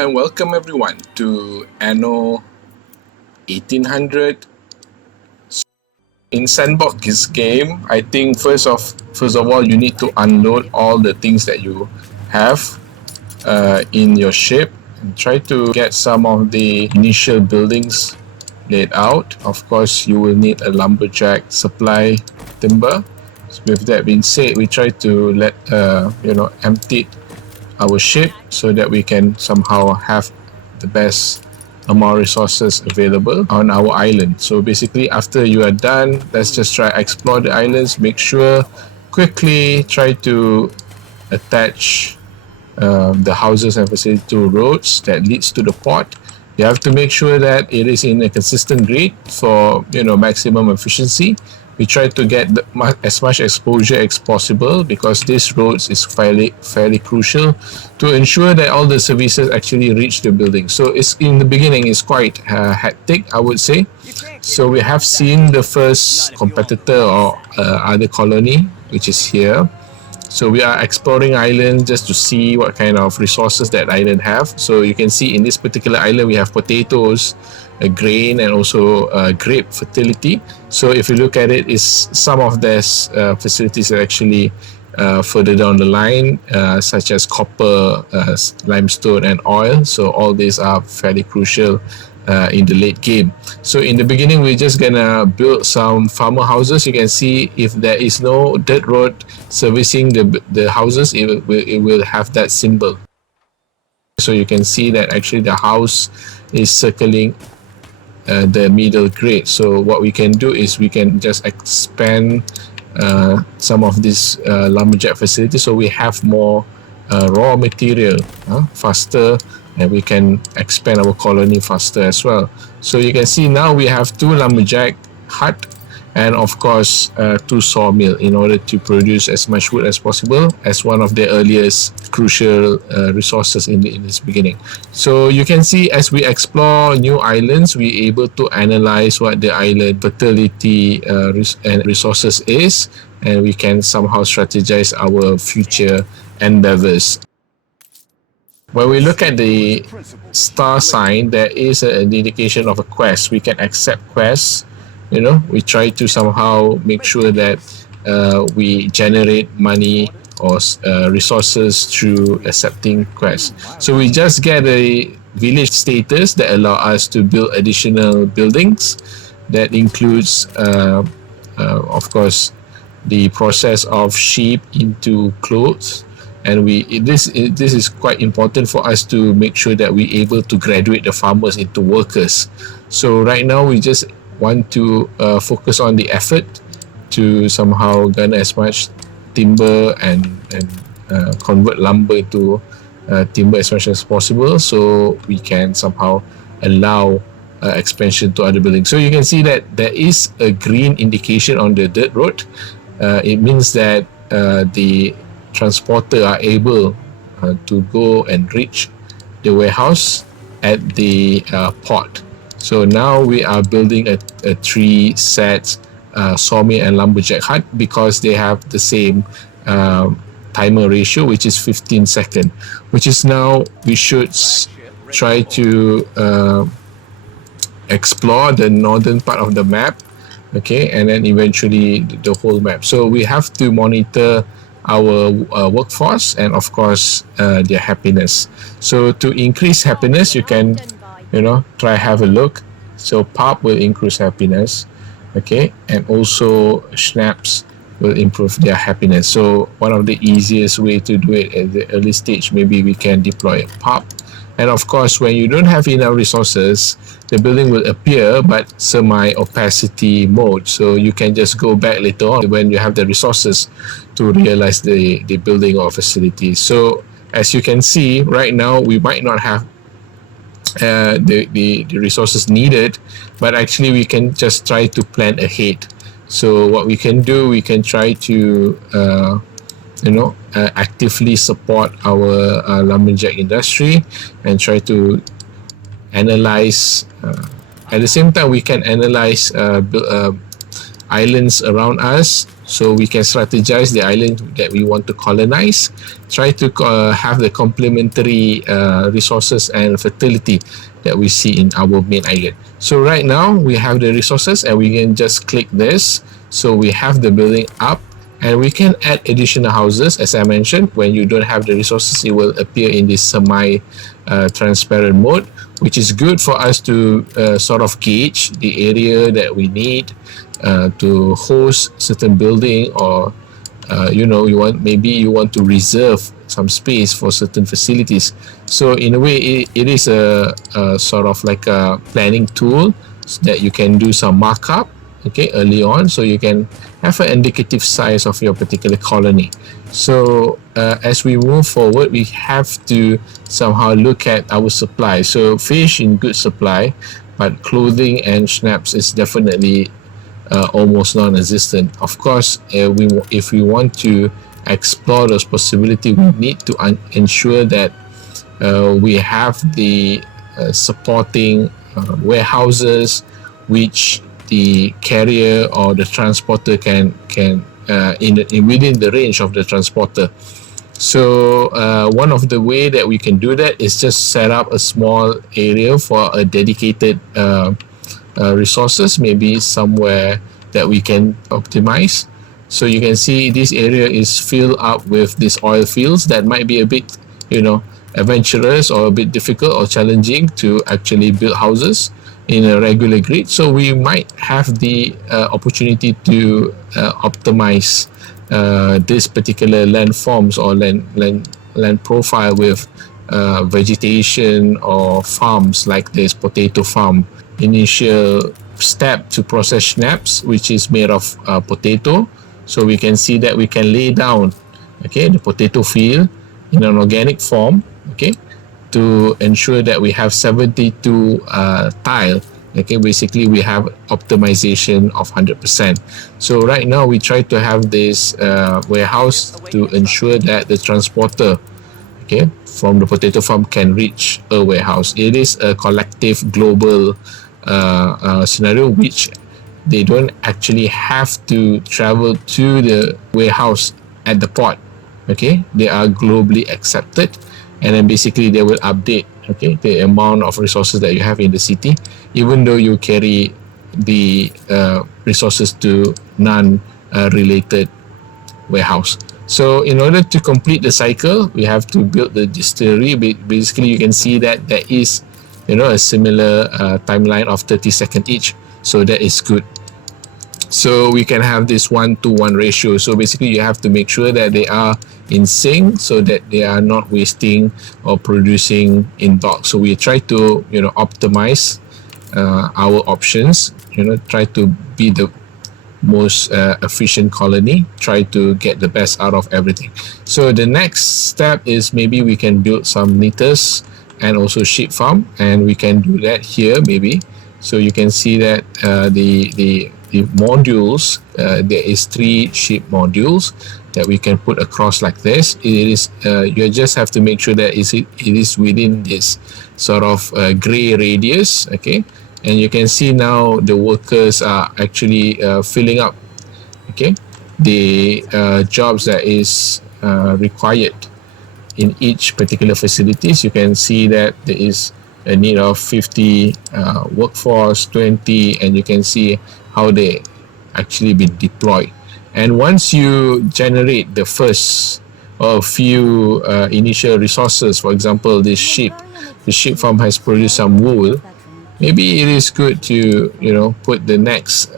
and welcome everyone to Anno 1800. In Sandbox game, I think first of all you need to unload all the things that you have in your ship and try to get some of the initial buildings laid out. Of course, you will need a lumberjack supply timber. So with that being said, we try to let empty our ship so that we can somehow have the best amount of resources available on our island. So basically, after you are done, let's just try explore the islands. Make sure quickly try to attach the houses and facility to roads that leads to the port. You have to make sure that it is in a consistent grid for maximum efficiency. We try to get as much exposure as possible because this roads is fairly crucial to ensure that all the services actually reach the building. So it's in the beginning it's quite hectic, I would say. So we have seen the first competitor or other colony, which is here. So we are exploring island just to see what kind of resources that island have. So you can see in this particular island we have potatoes, grain, and also grape fertility. So if you look at it, is some of these facilities are actually further down the line, such as copper, limestone, and oil. So all these are fairly crucial in the late game. So in the beginning, we're just gonna build some farmer houses. You can see if there is no dirt road servicing the houses, it will have that symbol. So you can see that actually the house is circling the middle grade. So what we can do is we can just expand some of this lumberjack facility so we have more raw material faster, and we can expand our colony faster as well. So you can see now we have 2 lumberjack hut and of course 2 sawmill in order to produce as much wood as possible, as one of the earliest crucial resources in this beginning. So you can see as we explore new islands, we're able to analyze what the island fertility and resources is, and we can somehow strategize our future endeavors. When we look at the star sign, there is an indication of a quest. We can accept quests. We try to somehow make sure that we generate money or resources through accepting quests. So we just get a village status that allow us to build additional buildings. That includes, of course, the process of sheep into clothes. And this is quite important for us to make sure that we're able to graduate the farmers into workers. So right now we just want to focus on the effort to somehow garner as much timber and convert lumber into timber as much as possible, so we can somehow allow expansion to other buildings. So you can see that there is a green indication on the dirt road. It means that the transporter are able to go and reach the warehouse at the port. So now we are building a 3 set sawmill and lumberjack hut because they have the same timer ratio, which is 15 seconds, which is now we should try to explore the northern part of the map, okay, and then eventually the whole map. So we have to monitor our workforce and of course their happiness. So to increase happiness, you can try have a look. So pop will increase happiness, okay, and also schnapps will improve their happiness. So one of the easiest way to do it at the early stage, maybe we can deploy a pop. And of course, when you don't have enough resources, the building will appear but semi-opacity mode. So you can just go back later on when you have the resources to realize the building or facility. So as you can see, right now we might not have the resources needed, but actually we can just try to plan ahead. So what we can do, we can try to actively support our lumberjack industry and try to analyze. At the same time, we can analyze islands around us So we can strategize the island that we want to colonize, try to have the complementary resources and fertility that we see in our main island. So right now we have the resources and we can just click this. So we have the building up and we can add additional houses. As I mentioned, when you don't have the resources, it will appear in this semi transparent mode, which is good for us to sort of gauge the area that we need to host certain building, or you want to reserve some space for certain facilities. So in a way, it is a sort of like a planning tool so that you can do some markup, okay, early on, so you can have an indicative size of your particular colony. So as we move forward, we have to somehow look at our supply. So fish in good supply, but clothing and schnapps is definitely almost non-existent. Of course, if we want to explore those possibilities, we need to ensure that we have the supporting warehouses which the carrier or the transporter can within the range of the transporter. So one of the way that we can do that is just set up a small area for a dedicated resources, maybe somewhere that we can optimize. So you can see this area is filled up with these oil fields that might be a bit, adventurous or a bit difficult or challenging to actually build houses in a regular grid. So we might have the opportunity to optimize this particular landforms or land profile with vegetation or farms like this potato farm. Initial step to process schnapps, which is made of potato. So we can see that we can lay down, okay, the potato field in an organic form, okay, to ensure that we have 72 tile. Okay, basically we have optimization of 100%. So right now we try to have this warehouse to ensure that the transporter, okay, from the potato farm can reach a warehouse. It is a collective global scenario which they don't actually have to travel to the warehouse at the port. Okay, they are globally accepted, and then basically they will update, okay, the amount of resources that you have in the city, even though you carry the resources to non-related warehouse. So in order to complete the cycle, we have to build the distillery. Basically, you can see that there is, a similar timeline of 30 seconds each. So that is good. So we can have this 1-to-1 ratio. So basically, you have to make sure that they are in sync so that they are not wasting or producing in bulk. So we try to, optimize our options. Try to be the most efficient colony, try to get the best out of everything. So the next step is maybe we can build some litters and also sheep farm, and we can do that here maybe. So you can see that the modules, there is 3 sheep modules that we can put across like this. It is you just have to make sure that it is within this sort of gray radius, okay. And you can see now the workers are actually filling up, okay, the jobs that is required in each particular facilities. You can see that there is a need of 50 workforce, 20, and you can see how they actually been deployed. And once you generate the first or few initial resources, for example, the sheep farm has produced some wool, maybe it is good to put the next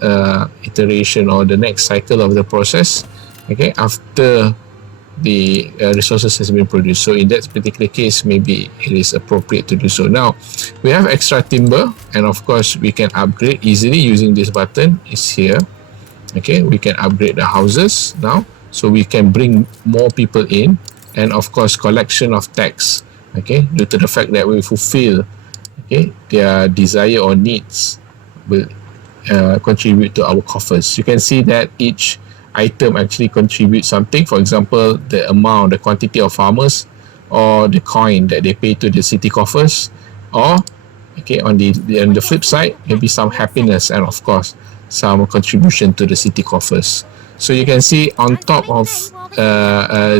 iteration or the next cycle of the process, okay, after the resources has been produced. So in that particular case, maybe it is appropriate to do so. Now we have extra timber, and of course we can upgrade easily using this button. It's here, okay. We can upgrade the houses now, so we can bring more people in, and of course collection of tax, okay, due to the fact that we fulfill, okay, their desire or needs will contribute to our coffers. You can see that each item actually contributes something. For example, the amount, the quantity of farmers, or the coin that they pay to the city coffers, or okay, on the flip side, maybe some happiness and of course some contribution to the city coffers. So you can see on top of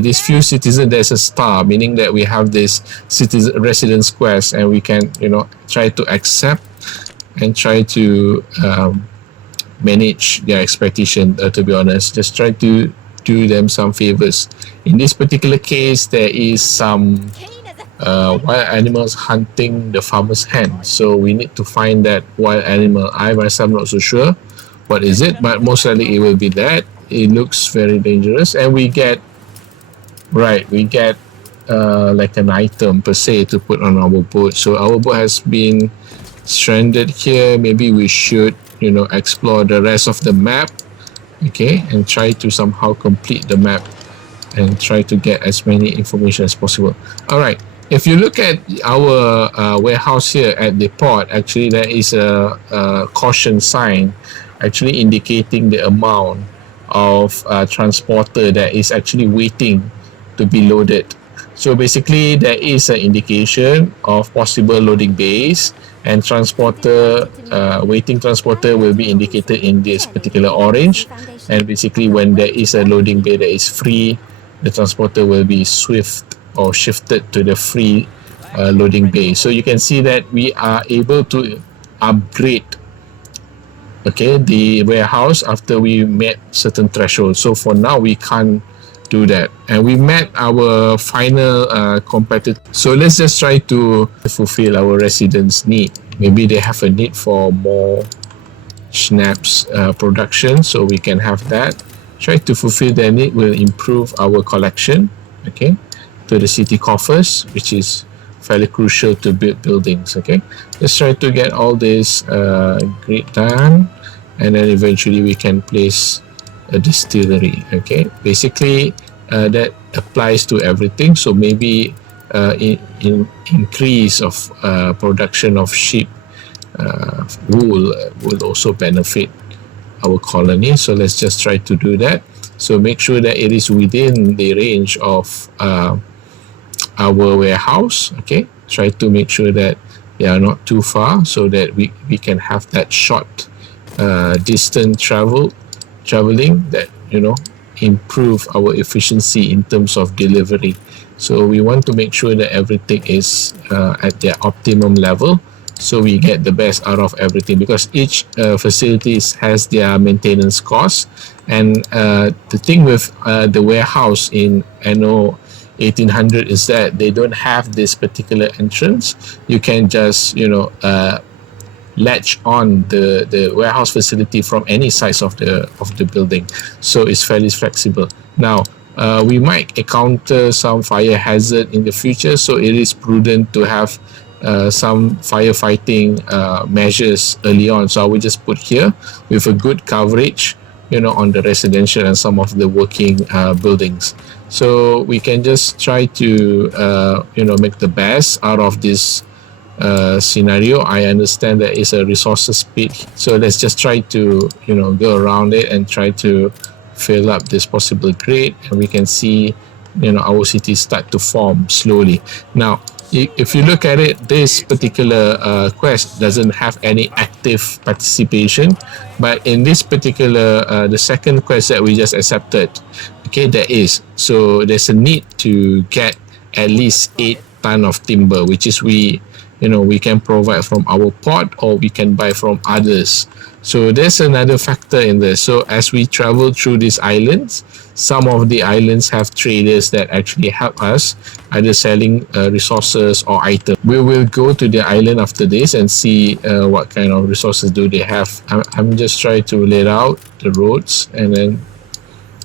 these few citizens, there's a star, meaning that we have this citizen resident squares, and we can, you know, try to accept and try to manage their expectation. To be honest, just try to do them some favors. In this particular case, there is some wild animals hunting the farmer's hand, so we need to find that wild animal. I myself not so sure what is it, but most likely it will be that. It looks very dangerous, and we get like an item per se to put on our boat. So our boat has been stranded here. Maybe we should, you know, explore the rest of the map, okay, and try to somehow complete the map and try to get as many information as possible. All right, if you look at our warehouse here at the port, actually there is a caution sign actually indicating the amount of transporter that is actually waiting to be loaded. So basically there is an indication of possible loading bays, and transporter waiting transporter will be indicated in this particular orange, and basically when there is a loading bay that is free, the transporter will be shifted to the free loading bay. So you can see that we are able to upgrade, okay, the warehouse after we met certain thresholds. So for now we can't do that, and we met our final competitor. So let's just try to fulfill our residents' need. Maybe they have a need for more schnapps production, so we can have that. Try to fulfill their need will improve our collection, okay, to the city coffers, which is fairly crucial to build buildings. Okay, let's try to get all this grid done, and then eventually we can place a distillery. Okay, basically that applies to everything. So maybe in increase of production of sheep wool will also benefit our colony. So let's just try to do that. So make sure that it is within the range of our warehouse. Okay, try to make sure that they are not too far, so that we can have that short distance traveling that, you know, improve our efficiency in terms of delivery. So we want to make sure that everything is at their optimum level, so we get the best out of everything, because each facility has their maintenance costs. And the thing with the warehouse in Anno 1800 is that they don't have this particular entrance. You can just, you know, latch on the warehouse facility from any size of the building, so it's fairly flexible. Now we might encounter some fire hazard in the future, so it is prudent to have some firefighting measures early on. So I will just put here with a good coverage, you know, on the residential and some of the working buildings. So we can just try to you know, make the best out of this scenario. I understand that it's a resources speed, so let's just try to, you know, go around it and try to fill up this possible grid, and we can see, you know, our city start to form slowly. Now if you look at it, this particular quest doesn't have any active participation, but in this particular the second quest that we just accepted, okay, there is. So there's a need to get at least 8 tons of timber, which is we can provide from our port, or we can buy from others. So there's another factor in this. So as we travel through these islands, some of the islands have traders that actually help us, either selling resources or items. We will go to the island after this and see what kind of resources do they have. I'm just trying to lay out the roads and then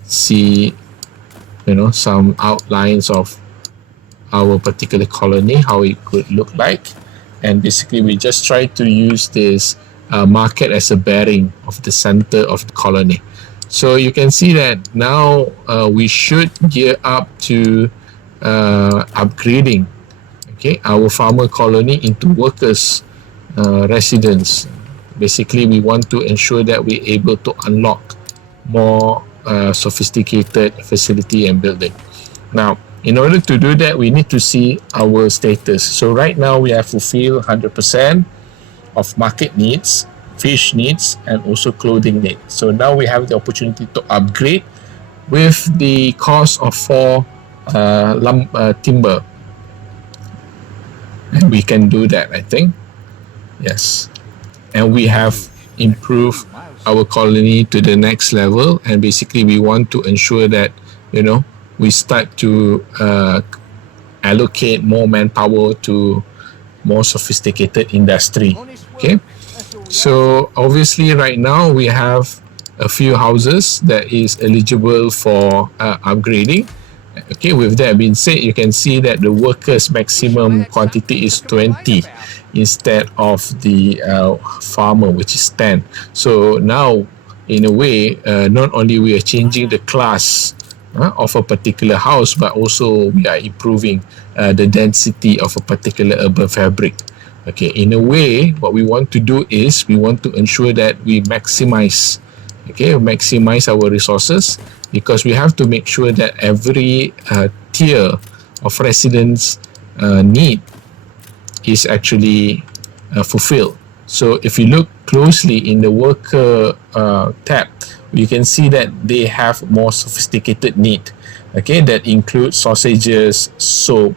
see, you know, some outlines of our particular colony, how it could look like. And basically we just try to use this market as a bearing of the center of the colony. So you can see that now we should gear up to upgrading, okay, our farmer colony into workers residence. Basically we want to ensure that we're able to unlock more sophisticated facility and building. Now in order to do that, we need to see our status. So right now we have fulfilled 100% of market needs. fish needs, and also clothing needs. So now we have the opportunity to upgrade with the cost of 4 timber. And we can do that, I think. Yes. And we have improved our colony to the next level. And basically, we want to ensure that, we start to allocate more manpower to more sophisticated industry. Okay. So obviously, right now we have a few houses that is eligible for upgrading. Okay, with that being said, you can see that the workers maximum quantity is 20 instead of the farmer, which is 10. So now, in a way, not only we are changing the class of a particular house, but also we are improving the density of a particular urban fabric. Okay, in a way, what we want to do is we want to ensure that we maximize our resources, because we have to make sure that every tier of residents' need is actually fulfilled. So if you look closely in the worker tab, you can see that they have more sophisticated need. Okay, that includes sausages, soap,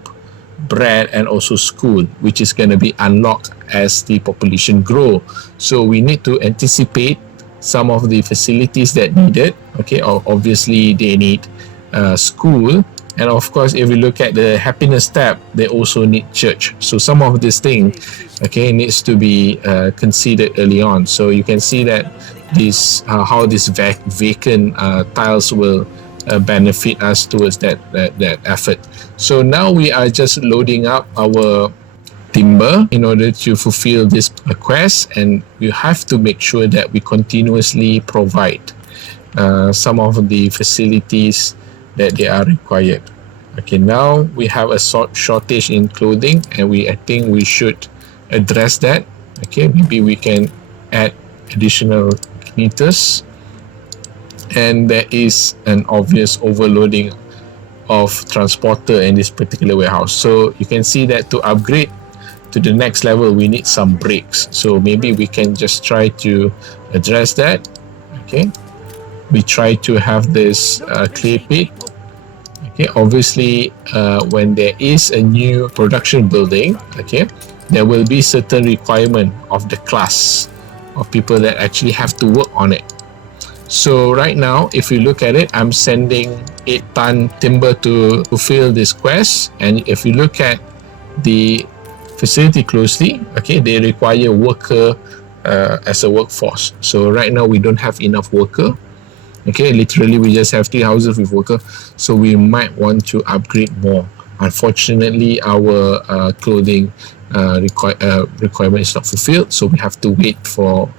bread, and also school, which is going to be unlocked as the population grow. So we need to anticipate some of the facilities that needed. Okay, obviously they need school, and of course if we look at the happiness tab, they also need church. So some of this thing, okay, needs to be considered early on. So you can see that this how this vacant tiles will benefit us towards that effort. So now we are just loading up our timber in order to fulfill this request, and you have to make sure that we continuously provide some of the facilities that they are required. Okay, now we have a shortage in clothing, and I think we should address that. Okay, maybe we can add additional meters, and there is an obvious overloading of transporter in this particular warehouse. So you can see that to upgrade to the next level, we need some breaks. So maybe we can just try to address that. Okay, we try to have this clay pit. Okay, obviously when there is a new production building, okay, there will be certain requirement of the class of people that actually have to work on it. So right now, if you look at it, I'm sending 8-ton timber to fulfill this quest. And if you look at the facility closely, okay, they require worker as a workforce. So right now we don't have enough worker. Okay, literally we just have 3 houses with worker. So we might want to upgrade more. Unfortunately, our clothing requirement is not fulfilled, so we have to wait for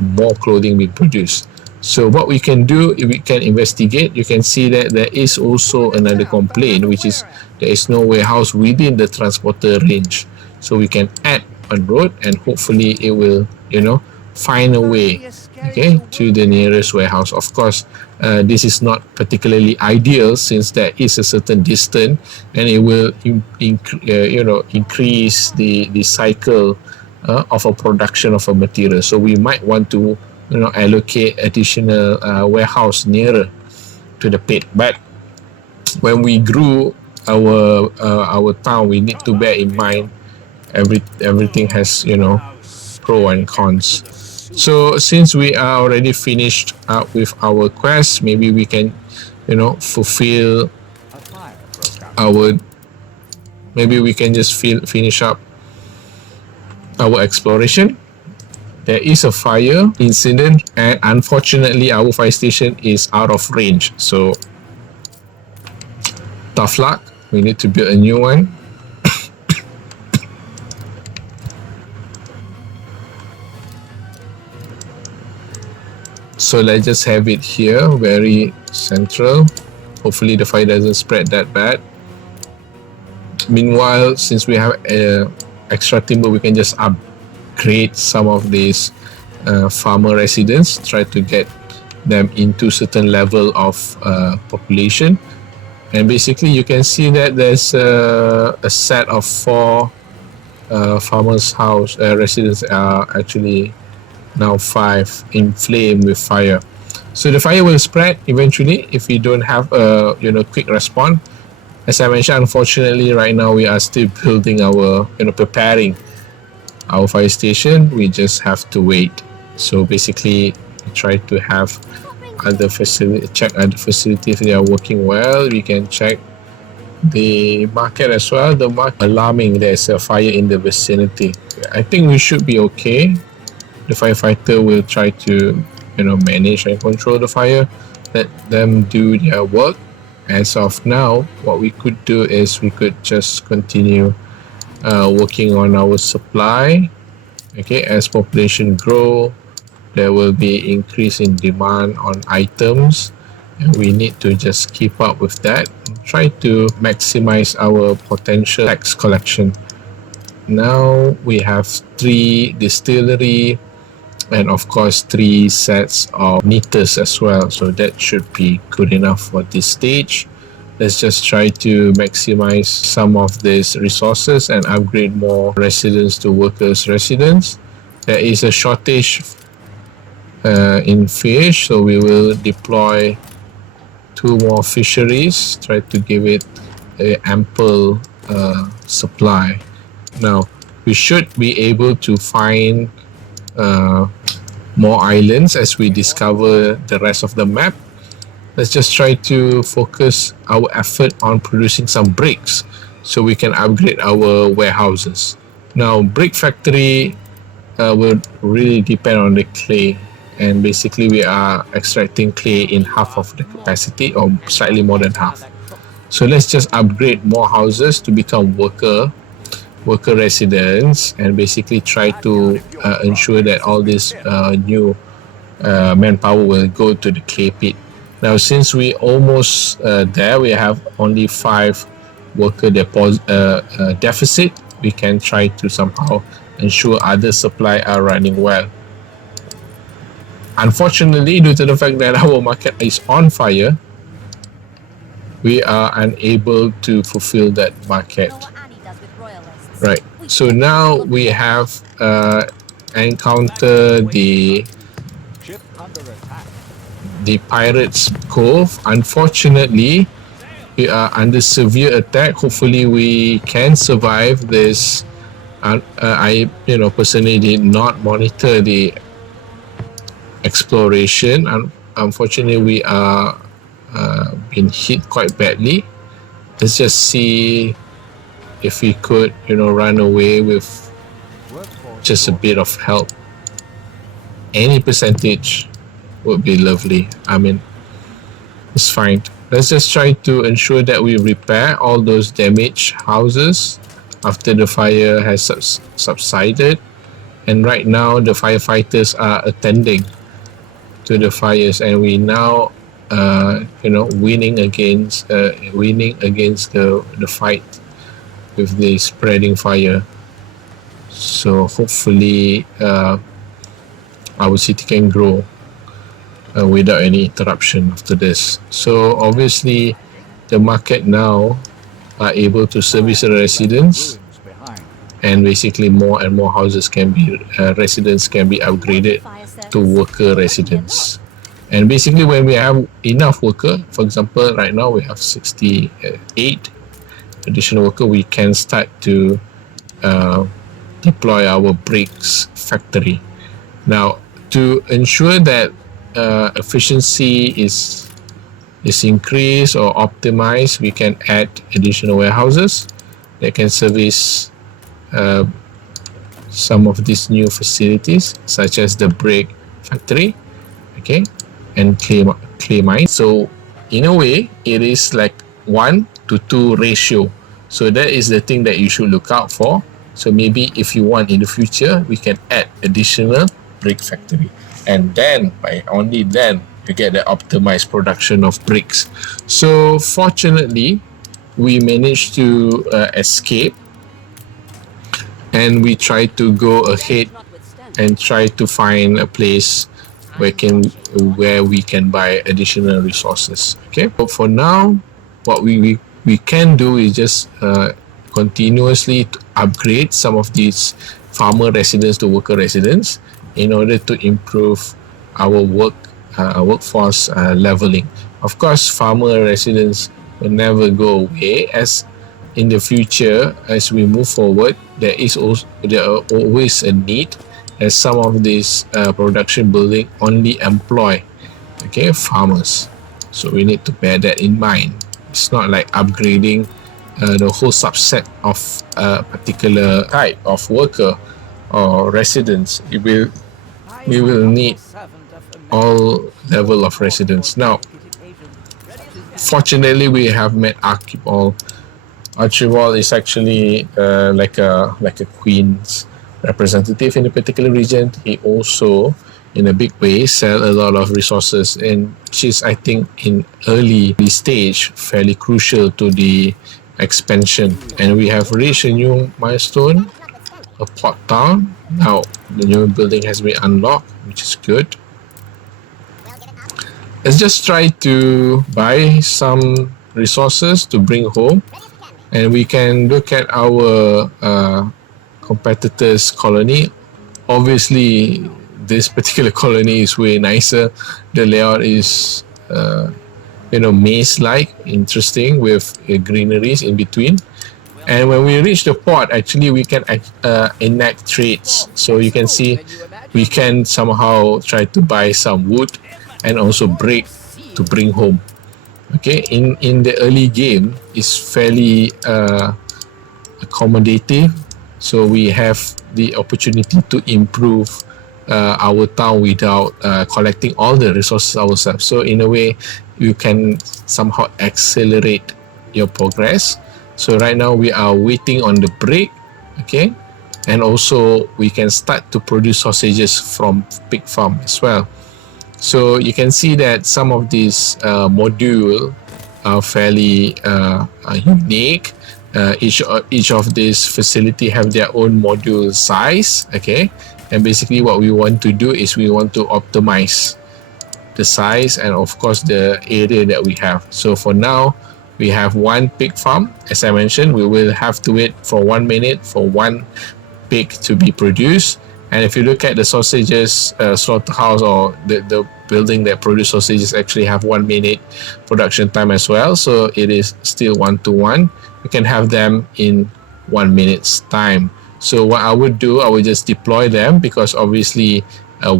more clothing being produced. So what we can do, if we can investigate, you can see that there is also another complaint, which is there is no warehouse within the transporter range. So we can add a road, and hopefully it will, find a way, okay, to the nearest warehouse. Of course, this is not particularly ideal, since there is a certain distance, and it will increase the cycle of a production of a material. So we might want to allocate additional warehouse nearer to the pit. But when we grew our town, we need to bear in mind everything has pro and cons. So since we are already finished with our quest, maybe we can fulfill our, maybe we can just finish up our exploration. There is a fire incident, and unfortunately our fire station is out of range. So tough luck, we need to build a new one. So let's just have it here, very central. Hopefully the fire doesn't spread that bad. Meanwhile, since we have extra timber, we can just upgrade some of these farmer residents, try to get them into certain level of population. And basically you can see that there's a set of 4 farmers house residents are actually now 5 inflamed with fire. So the fire will spread eventually if we don't have a quick response. As I mentioned, unfortunately right now we are still building our preparing our fire station. We just have to wait. So basically try to have other facility, check other facilities if they are working well. We can check the market as well. The market alarming, there's a fire in the vicinity. I think we should be okay. The firefighter will try to manage and control the fire, let them do their work. As of now, what we could do is we could just continue working on our supply. Okay, as population grow, there will be increase in demand on items, and we need to just keep up with that and try to maximize our potential tax collection. Now we have 3 distillery and of course 3 sets of meters as well, so that should be good enough for this stage. Let's just try to maximize some of these resources and upgrade more residents to workers residents. There is a shortage in fish, so we will deploy 2 more fisheries, try to give it a ample supply. Now we should be able to find more islands as we discover the rest of the map. Let's just try to focus our effort on producing some bricks so we can upgrade our warehouses. Now brick factory will really depend on the clay, and basically we are extracting clay in half of the capacity or slightly more than half. So let's just upgrade more houses to become worker residents, and basically try to ensure that all this new manpower will go to the clay pit. Now since we almost there, we have only 5 worker deficit. We can try to somehow ensure other supply are running well. Unfortunately, due to the fact that our market is on fire, we are unable to fulfill that market. Right. So now we have encountered the pirates' cove. Unfortunately, we are under severe attack. Hopefully, we can survive this. I personally did not monitor the exploration. Unfortunately, we are been hit quite badly. Let's just see if we could run away with just a bit of help. Any percentage would be lovely. I mean, it's fine. Let's just try to ensure that we repair all those damaged houses after the fire has subsided. And right now the firefighters are attending to the fires, and we now winning against the fight with the spreading fire. So hopefully our city can grow without any interruption after this. So obviously the market now are able to service the residents, and basically more and more houses can be residents can be upgraded to worker residents. And basically when we have enough worker, for example right now we have 68 additional worker, we can start to deploy our bricks factory. Now to ensure that efficiency is increased or optimized, we can add additional warehouses that can service some of these new facilities, such as the brick factory, okay, and clay mine. So in a way it is like 1:2 ratio. So that is the thing that you should look out for. So maybe if you want in the future, we can add additional brick factory, and then only then you get the optimized production of bricks. So fortunately we managed to escape, and we try to go ahead and try to find a place where we can buy additional resources. Okay, but for now what we can do is just continuously to upgrade some of these farmer residents to worker residents, in order to improve our workforce leveling. Of course, farmer residents will never go away, as in the future, as we move forward, there are always a need, as some of these production building only employ farmers. So we need to bear that in mind. It's not like upgrading the whole subset of a particular type of worker or residents. We will need all level of residents. Now, fortunately, we have met Archibald. Archibald is actually like a queen's representative in a particular region. He also, in a big way, sell a lot of resources, and she's, I think, in early stage, fairly crucial to the expansion. And we have reached a new milestone, a port town. Now the new building has been unlocked, which is good. Let's just try to buy some resources to bring home, and we can look at our competitors' colony. Obviously, this particular colony is way nicer. The layout is maze-like, interesting, with greeneries in between. And when we reach the port, actually we can enact trades. So you can see we can somehow try to buy some wood and also brick to bring home. Okay, in the early game, it's fairly accommodative, so we have the opportunity to improve our town without collecting all the resources ourselves. So in a way, you can somehow accelerate your progress. So right now we are waiting on the brick, okay, and also we can start to produce sausages from pig farm as well. So you can see that some of these modules are fairly unique. Each of these facility have their own module size, okay, and basically what we want to do is we want to optimize the size and of course the area that we have. So for now, we have one pig farm. As I mentioned, we will have to wait for 1 minute for one pig to be produced. And if you look at the sausages slaughterhouse, or the building that produce sausages, actually have 1 minute production time as well. So it is still 1-to-1. We can have them in 1 minute's time. So what I would do, I would just deploy them, because obviously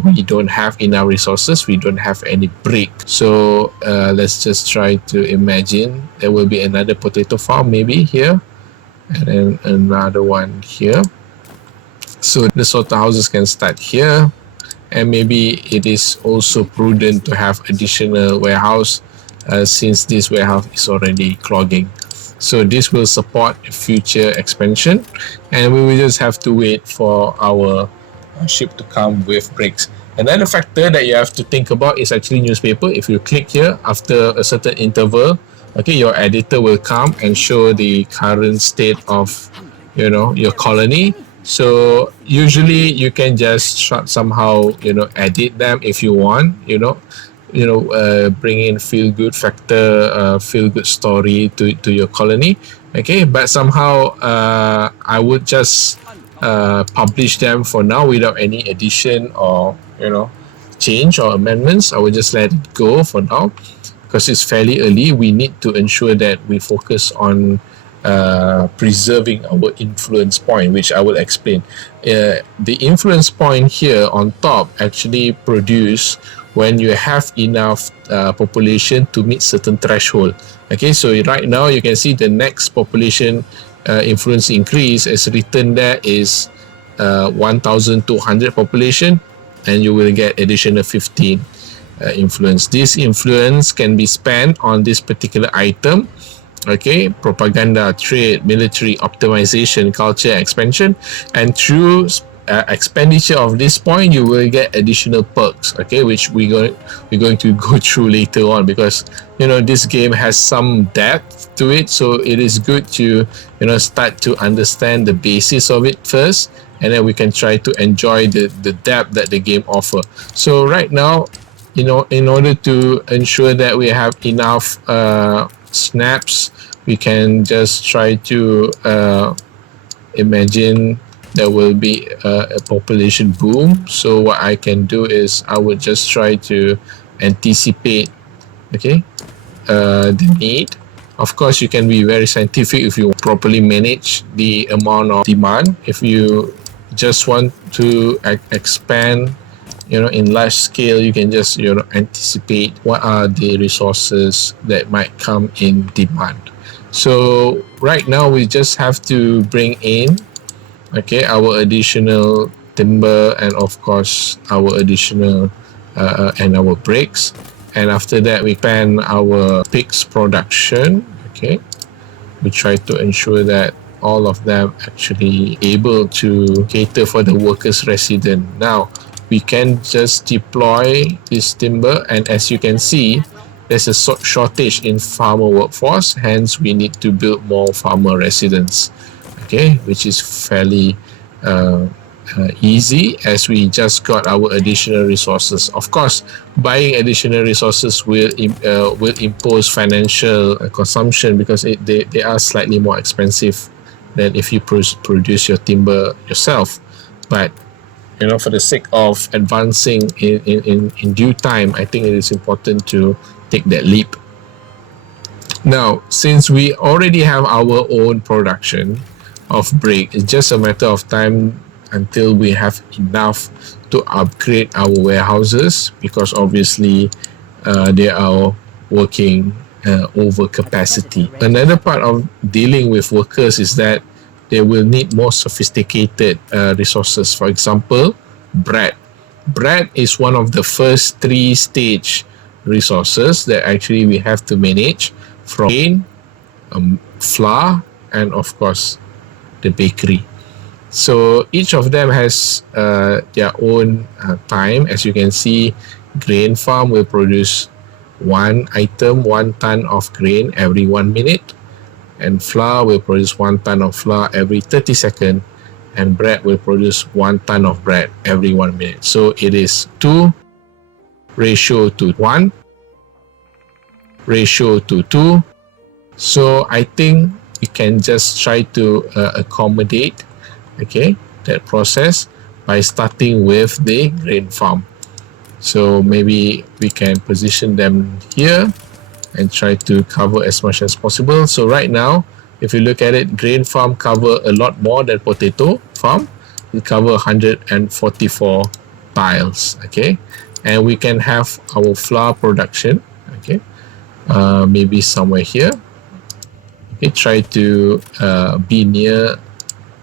we don't have enough resources. We don't have any brick. So let's just try to imagine there will be another potato farm maybe here, and then another one here. So the slaughterhouses can start here, and maybe it is also prudent to have additional warehouse since this warehouse is already clogging. So this will support future expansion, and we will just have to wait for our ship to come with bricks. Another factor that you have to think about is actually newspaper. If you click here after a certain interval, okay, your editor will come and show the current state of your colony. So usually you can just somehow edit them if you want, bring in feel good factor, feel good story to your colony, okay. But somehow I would just publish them for now without any addition or change or amendments. I will just let it go for now because it's fairly early. We need to ensure that we focus on preserving our influence point, which I will explain. The influence point here on top actually produce when you have enough population to meet certain threshold. Okay, so right now you can see the next population influence increase as written there is 1,200 population, and you will get additional 15 influence. This influence can be spent on this particular item. Okay, propaganda, trade, military, optimization, culture, expansion, and through expenditure of this point, you will get additional perks. Okay, which we're going to go through later on, because this game has some depth to it, so it is good to start to understand the basis of it first, and then we can try to enjoy the depth that the game offer. So right now, in order to ensure that we have enough snaps, we can just try to imagine there will be a population boom. So what I can do is I would just try to anticipate, okay, the need. Of course, you can be very scientific if you properly manage the amount of demand. If you just want to expand, in large scale, you can just, anticipate what are the resources that might come in demand. So right now we just have to bring in, okay, our additional timber, and of course our additional and our bricks. And after that, we plan our pigs production. Okay, we try to ensure that all of them actually able to cater for the workers resident. Now we can just deploy this timber, and as you can see, there's a shortage in farmer workforce, hence we need to build more farmer residents, okay, which is fairly easy, as we just got our additional resources. Of course, buying additional resources will impose financial consumption, because they are slightly more expensive than if you produce your timber yourself. But for the sake of advancing in due time, I think it is important to take that leap. Now, since we already have our own production of brick, it's just a matter of time until we have enough to upgrade our warehouses, because obviously they are working over capacity. Another part of dealing with workers is that they will need more sophisticated resources. For example, bread. Bread is one of the first 3-stage resources that actually we have to manage, from grain, flour, and of course the bakery. So each of them has their own time. As you can see, grain farm will produce 1 ton of grain every 1 minute, and flour will produce 1 ton of flour every 30 seconds, and bread will produce 1 ton of bread every 1 minute. So it is 2:1 ratio to 2. So I think we can just try to accommodate, okay, that process by starting with the grain farm. So maybe we can position them here and try to cover as much as possible. So right now, if you look at it, grain farm cover a lot more than potato farm. We cover 144 tiles, okay, and we can have our flour production, okay, maybe somewhere here. Okay, try to be near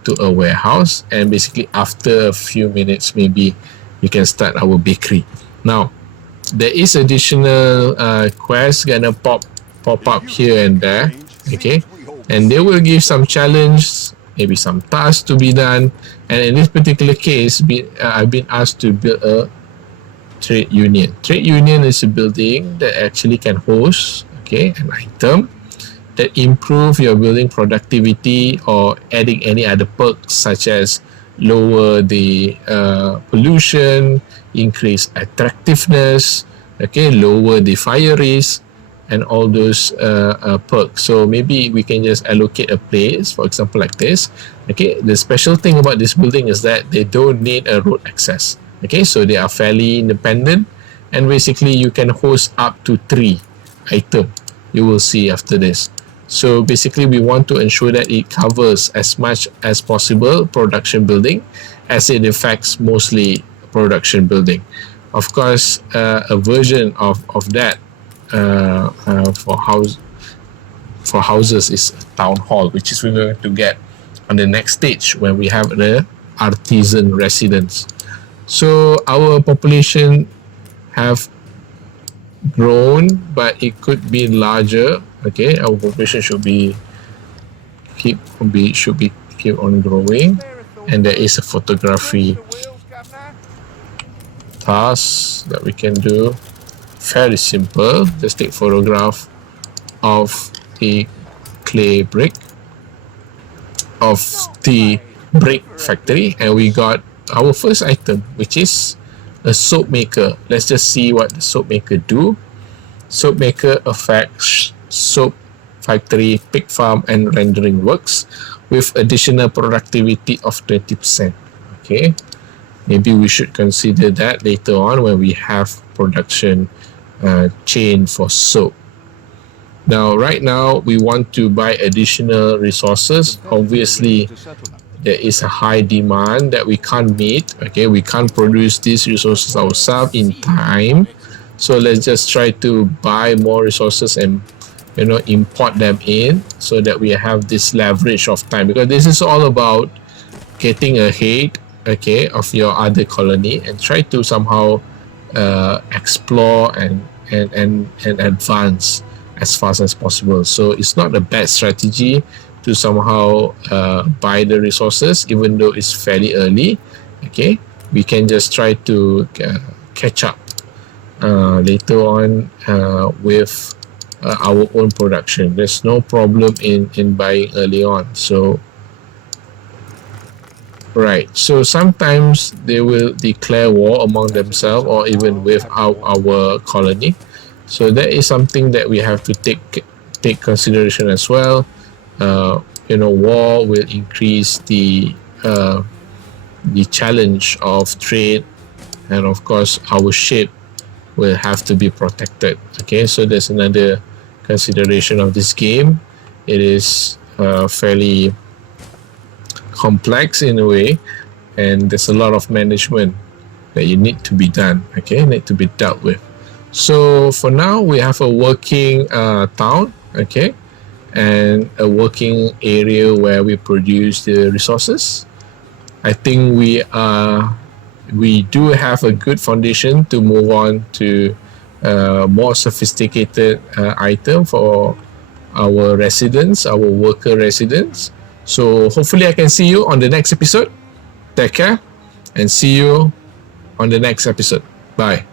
to a warehouse, and basically after a few minutes maybe we can start our bakery. Now there is additional quests gonna pop up here and there, okay, and they will give some challenge, maybe some tasks to be done. And in this particular case, I've been asked to build a trade union. Trade union is a building that actually can host, okay, an item that improve your building productivity, or adding any other perks such as lower the pollution, increase attractiveness, okay, lower the fire risk, and all those perks. So maybe we can just allocate a place, for example, like this. Okay, the special thing about this building is that they don't need a road access. Okay, so they are fairly independent, and basically you can host up to 3 items. You will see after this. So basically we want to ensure that it covers as much as possible production building, as it affects mostly production building. Of course, a version of that for houses is town hall, which is we're going to get on the next stage when we have the artisan residence. So our population have grown, but it could be larger. Okay, our population should be keep on growing, and there is a photography task that we can do. Fairly simple. Just take photograph of the clay brick of the brick factory, and we got our first item, which is a soap maker. Let's just see what the soap maker do. Soap maker affects soap factory, pig farm, and rendering works with additional productivity of 20%. Okay, maybe we should consider that later on when we have production chain for soap. Now, right now, we want to buy additional resources. Obviously, there is a high demand that we can't meet. Okay, we can't produce these resources ourselves in time. So let's just try to buy more resources and import them in so that we have this leverage of time, because this is all about getting ahead, okay, of your other colony and try to somehow explore and advance as fast as possible. So it's not a bad strategy to somehow buy the resources, even though it's fairly early. Okay, we can just try to catch up later on with our own production. There's no problem in buying early on. So right, so sometimes they will declare war among themselves or even without our colony. So that is something that we have to take consideration as well. War will increase the challenge of trade, and of course our ship will have to be protected. Okay, so there's another consideration of this game. It is fairly complex in a way, and there's a lot of management that you need to be done. Okay, need to be dealt with. So for now, we have a working town, okay, and a working area where we produce the resources. I think we do have a good foundation to move on to more sophisticated item for our residents, our worker residents. So hopefully I can see you on the next episode. Take care and see you on the next episode. Bye.